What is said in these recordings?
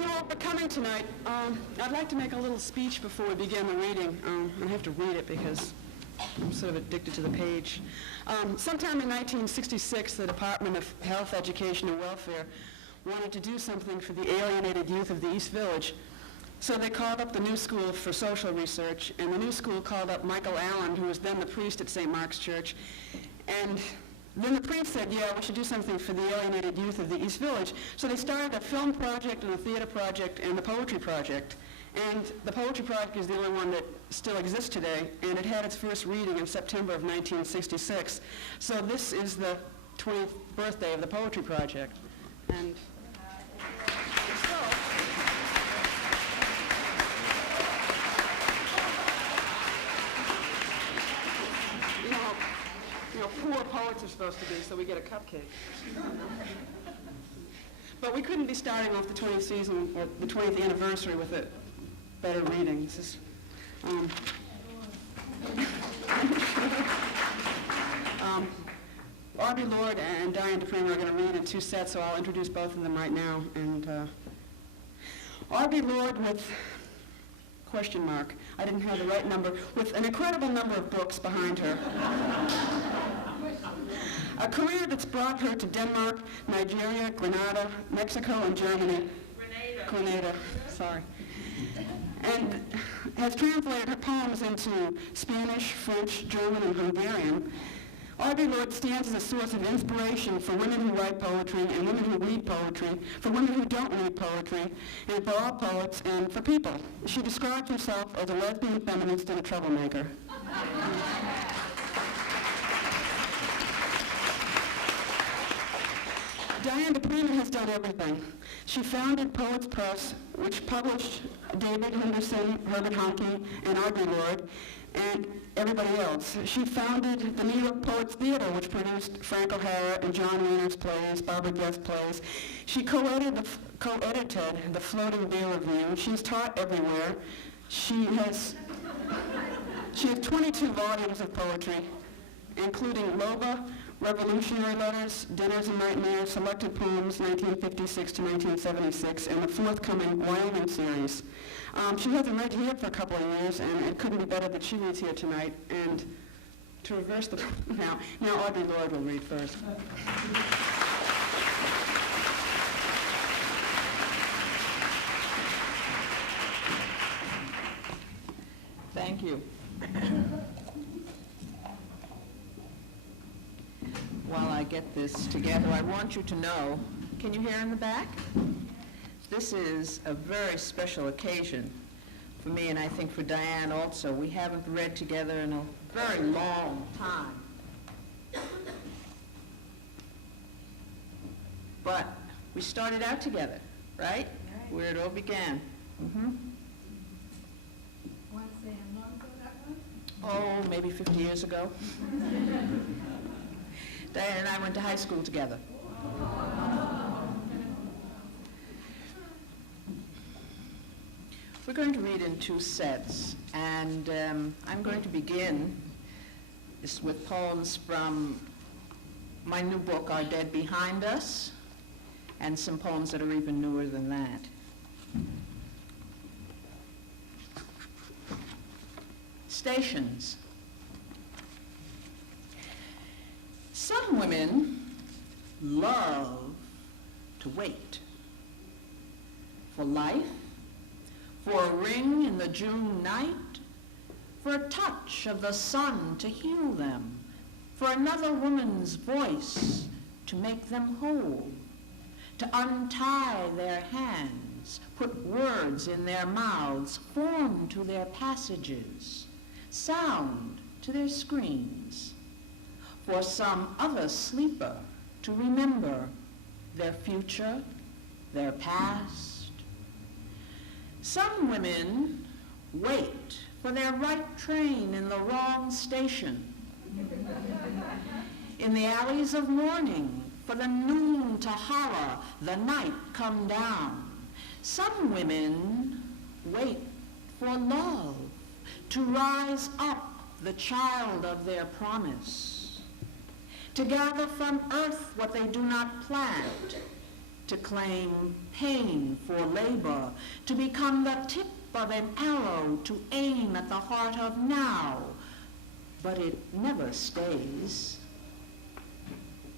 you all for coming tonight. I'd like to make a little speech before we begin the reading. I have to read it because I'm sort of addicted to the page. Sometime in 1966, the Department of Health, Education, and Welfare wanted to do something for the alienated youth of the East Village. So they called up the New School for Social Research, and the New School called up Michael Allen, who was then the priest at St. Mark's Church. And then the priest said, yeah, we should do something for the alienated youth of the East Village. So they started a film project and a theater project and the poetry project. And the poetry project is the only one that still exists today, and it had its first reading in September of 1966. So this is the 20th birthday of the poetry project. And you know, poor poets are supposed to be, so we get a cupcake. But we couldn't be starting off the 20th season, or the 20th anniversary with a better reading. This is, Audre, Lorde, and Diane Dupree are going to read in two sets, so I'll introduce both of them right now. And Audre Lorde with question mark. I didn't have the right number, with an incredible number of books behind her. A career that's brought her to Denmark, Nigeria, Grenada, Mexico, and Germany. Grenada, sorry. And has translated her poems into Spanish, French, German, and Hungarian. Audre Lorde stands as a source of inspiration for women who write poetry and women who read poetry, for women who don't read poetry, and for all poets, and for people. She describes herself as a lesbian feminist and a troublemaker. Diane Dupree has done everything. She founded Poets Press, which published David Henderson, Herbert Honke, and Audre Lorde, and everybody else. She founded the New York Poets Theater, which produced Frank O'Hara and John Wiener's plays, Barbara Guest plays. She co-edited the Floating Beer Review. She's taught everywhere. She has 22 volumes of poetry, including Loba, Revolutionary Letters, Dinners and Nightmares, Selected Poems, 1956 to 1976, and the forthcoming Wyoming series. She hasn't read here for a couple of years, and it couldn't be better that she reads here tonight. And to reverse the now Audre Lorde will read first. Thank you. While I get this together, I want you to know, can you hear in the back? This is a very special occasion for me, and I think for Diane also. We haven't read together in a very long time. But we started out together, right? Where it all began. Mm-hmm. Want to say how long ago that was? Oh, maybe 50 years ago. Diane and I went to high school together. We're going to read in two sets, and I'm going to begin with poems from my new book, Our Dead Behind Us, and some poems that are even newer than that. Stations. Some women love to wait for life, for a ring in the June night, for a touch of the sun to heal them, for another woman's voice to make them whole, to untie their hands, put words in their mouths, form to their passages, sound to their screens, for some other sleeper to remember their future, their past. Some women wait for their right train in the wrong station. In the alleys of morning, for the noon to holler, the night come down. Some women wait for love to rise up, the child of their promise, to gather from earth what they do not plant, to claim pain for labor, to become the tip of an arrow to aim at the heart of now, but it never stays.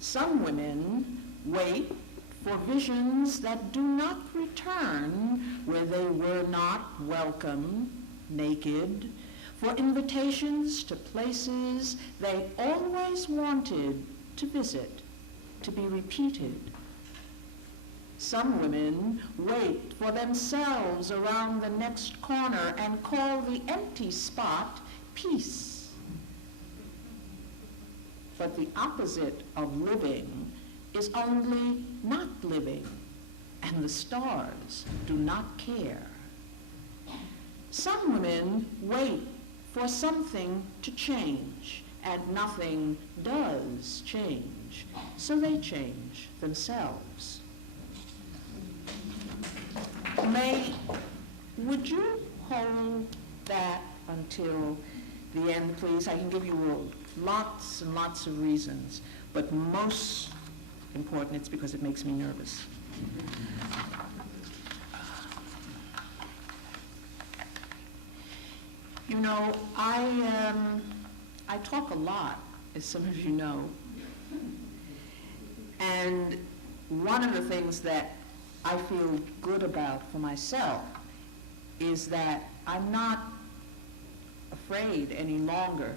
Some women wait for visions that do not return where they were not welcome, naked, for invitations to places they always wanted to visit, to be repeated. Some women wait for themselves around the next corner and call the empty spot peace. But the opposite of living is only not living, and the stars do not care. Some women wait for something to change, and nothing does change, so they change themselves. Would you hold that until the end, please? I can give you lots and lots of reasons, but most important, it's because it makes me nervous. You know, I talk a lot, as some of you know, and one of the things that I feel good about for myself is that I'm not afraid any longer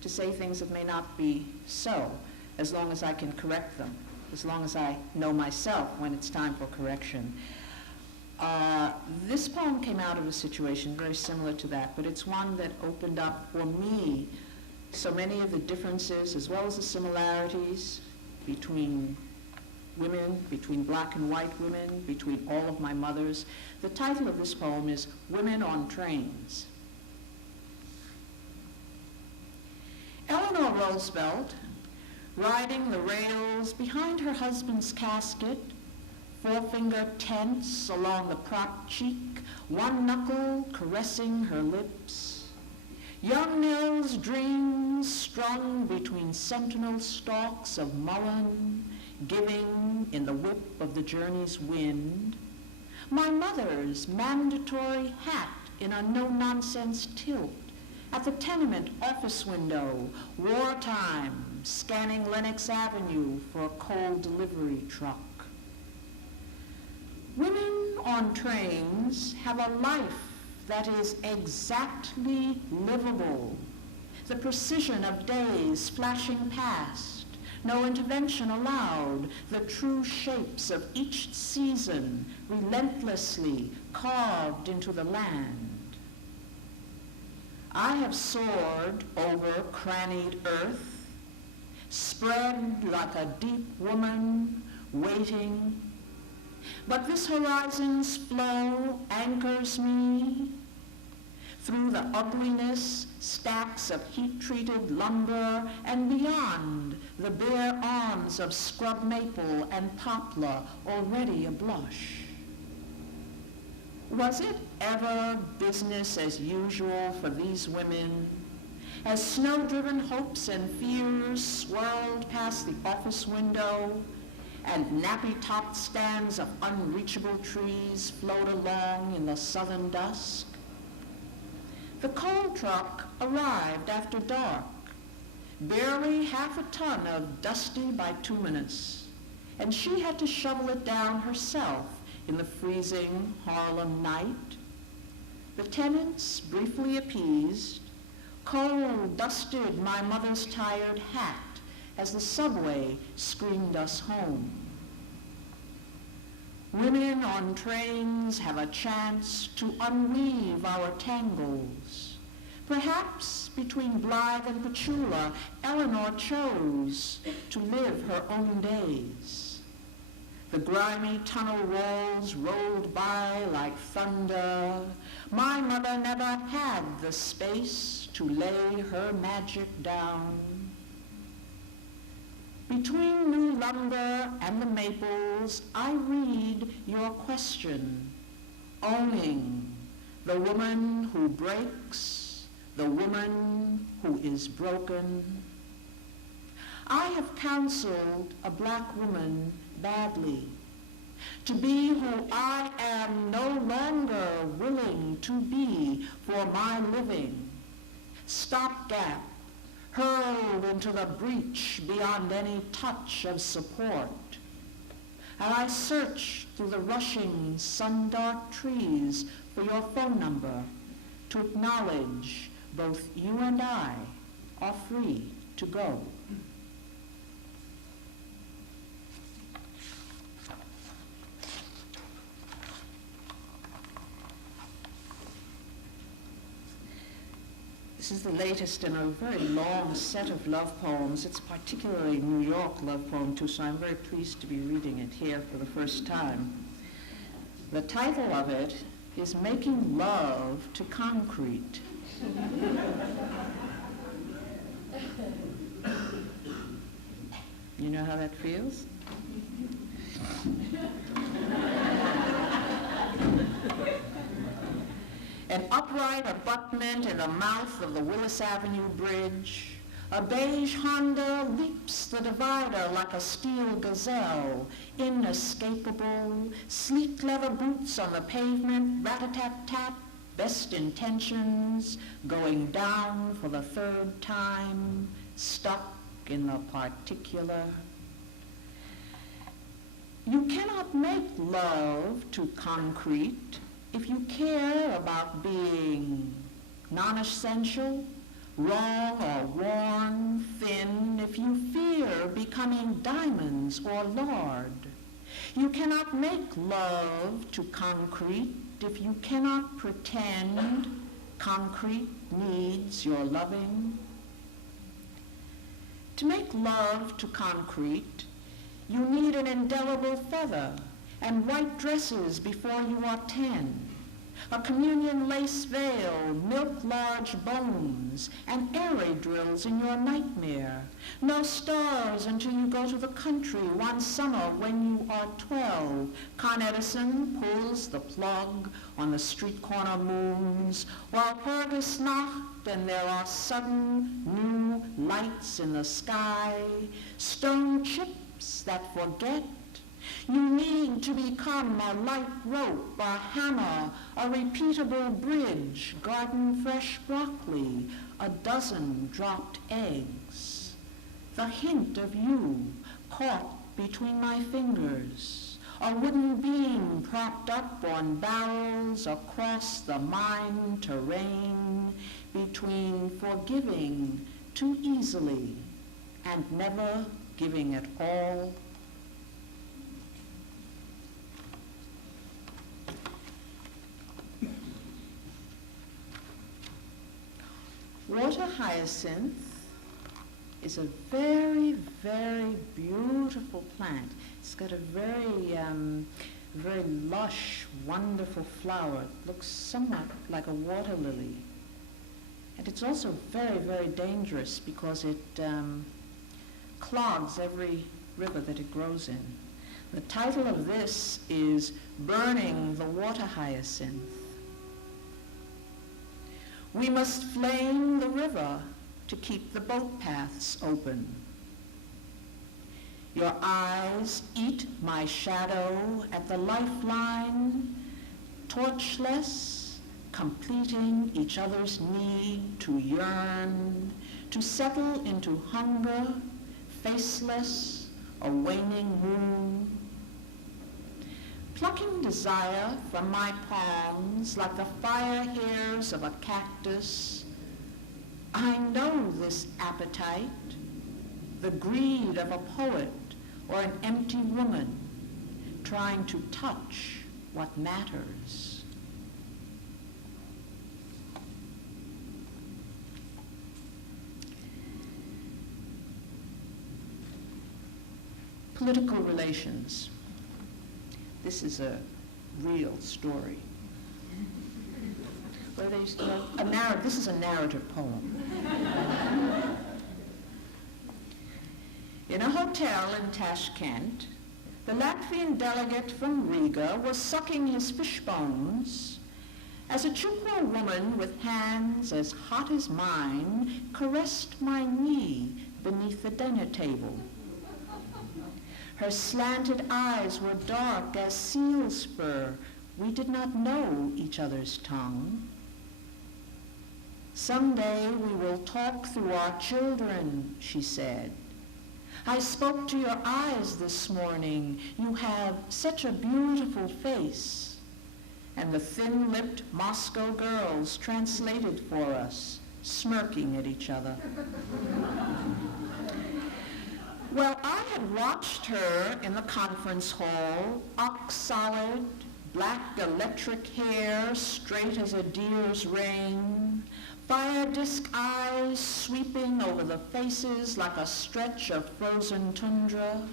to say things that may not be so, as long as I can correct them, as long as I know myself when it's time for correction. This poem came out of a situation very similar to that, but it's one that opened up for me so many of the differences as well as the similarities between women, between black and white women, between all of my mothers. The title of this poem is Women on Trains. Eleanor Roosevelt, riding the rails behind her husband's casket, forefinger tense along the propped cheek, one knuckle caressing her lips. Young Nell's dreams strung between sentinel stalks of mullein, giving in the whip of the journey's wind. My mother's mandatory hat in a no-nonsense tilt at the tenement office window, wartime, scanning Lenox Avenue for a coal delivery truck. Women on trains have a life that is exactly livable. The precision of days flashing past, no intervention allowed, the true shapes of each season relentlessly carved into the land. I have soared over crannied earth, spread like a deep woman waiting, but this horizon's flow anchors me through the ugliness, stacks of heat-treated lumber, and beyond the bare arms of scrub maple and poplar already ablush. Was it ever business as usual for these women, as snow-driven hopes and fears swirled past the office window, and nappy-topped stands of unreachable trees flowed along in the southern dusk? The coal truck arrived after dark, barely half a ton of dusty bituminous, and she had to shovel it down herself in the freezing Harlem night. The tenants, briefly appeased, cold dusted my mother's tired hat as the subway screamed us home. Women on trains have a chance to unweave our tangles. Perhaps between Blythe and Petula, Eleanor chose to live her own days. The grimy tunnel walls rolled by like thunder. My mother never had the space to lay her magic down. Between new lumber and the maples, I read your question, owning the woman who breaks, the woman who is broken. I have counseled a black woman badly, to be who I am no longer willing to be for my living. Stopgap, hurled into the breach beyond any touch of support. And I search through the rushing, sun-dark trees for your phone number to acknowledge both you and I are free to go. This is the latest in a very long set of love poems. It's a particularly New York love poem, too, so I'm very pleased to be reading it here for the first time. The title of it is Making Love to Concrete. You know how that feels? An upright abutment in the mouth of the Willis Avenue Bridge. A beige Honda leaps the divider like a steel gazelle. Inescapable, sleek leather boots on the pavement, rat-a-tat-tat, best intentions, going down for the third time, stuck in the particular. You cannot make love to concrete if you care about being non-essential, wrong or worn, thin, if you fear becoming diamonds or lard. You cannot make love to concrete if you cannot pretend concrete needs your loving. To make love to concrete, you need an indelible feather and white dresses before you are 10, a communion lace veil, milk-large bones, and airy drills in your nightmare. No stars until you go to the country one summer when you are 12. Con Edison pulls the plug on the street corner moons, while Pergus Nacht and there are sudden new lights in the sky, stone chips that forget. You need to become a light rope, a hammer, a repeatable bridge, garden fresh broccoli, a dozen dropped eggs. The hint of you caught between my fingers, a wooden beam propped up on barrels across the mine terrain between forgiving too easily and never giving at all. Water hyacinth is a very, very beautiful plant. It's got a very, very lush, wonderful flower. It looks somewhat like a water lily. And it's also very, very dangerous because it clogs every river that it grows in. The title of this is Burning the Water Hyacinth. We must flame the river to keep the boat paths open. Your eyes eat my shadow at the lifeline, torchless, completing each other's need to yearn, to settle into hunger, faceless, a waning moon. Plucking desire from my palms like the fire hairs of a cactus, I know this appetite, the greed of a poet or an empty woman trying to touch what matters. Political relations. This is a real story. What do they used to call it? This is a narrative poem. In a hotel in Tashkent, the Latvian delegate from Riga was sucking his fish bones as a Chukwa woman with hands as hot as mine caressed my knee beneath the dinner table. Her slanted eyes were dark as seal's fur. We did not know each other's tongue. Someday we will talk through our children, she said. I spoke to your eyes this morning. You have such a beautiful face. And the thin-lipped Moscow girls translated for us, smirking at each other. Well, I had watched her in the conference hall, ox-solid, black electric hair, straight as a deer's rein, fire disc eyes sweeping over the faces like a stretch of frozen tundra.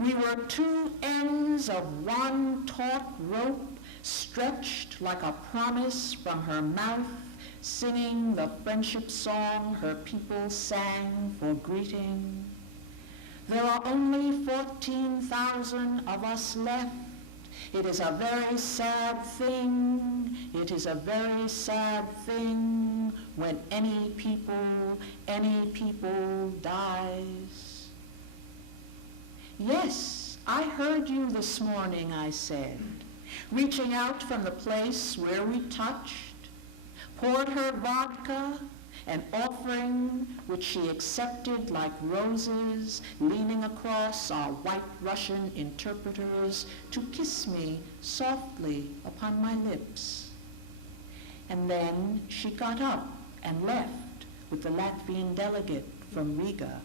We were two ends of one taut rope stretched like a promise from her mouth, singing the friendship song her people sang for greeting. There are only 14,000 of us left. It is a very sad thing. It is a very sad thing when any people dies. Yes, I heard you this morning, I said, reaching out from the place where we touched, poured her vodka, an offering which she accepted like roses, leaning across our white Russian interpreters to kiss me softly upon my lips. And then she got up and left with the Latvian delegate from Riga.